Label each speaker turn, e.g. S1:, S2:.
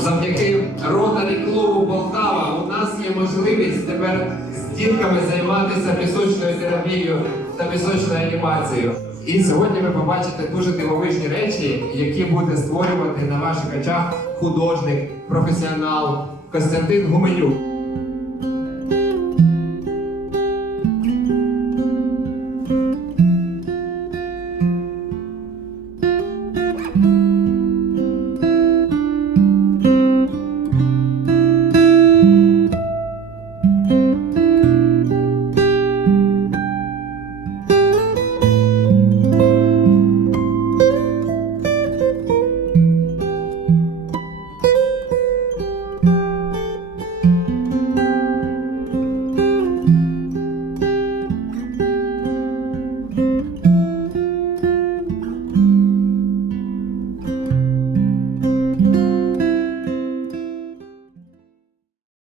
S1: завдяки ротарі клубу Полтава у нас є можливість тепер з дітками займатися пісочною терапією та пісочною анімацією. І сьогодні ви побачите дуже дивовижні речі, які буде створювати на ваших очах художник, професіонал Костянтин Гуменюк. Thank you.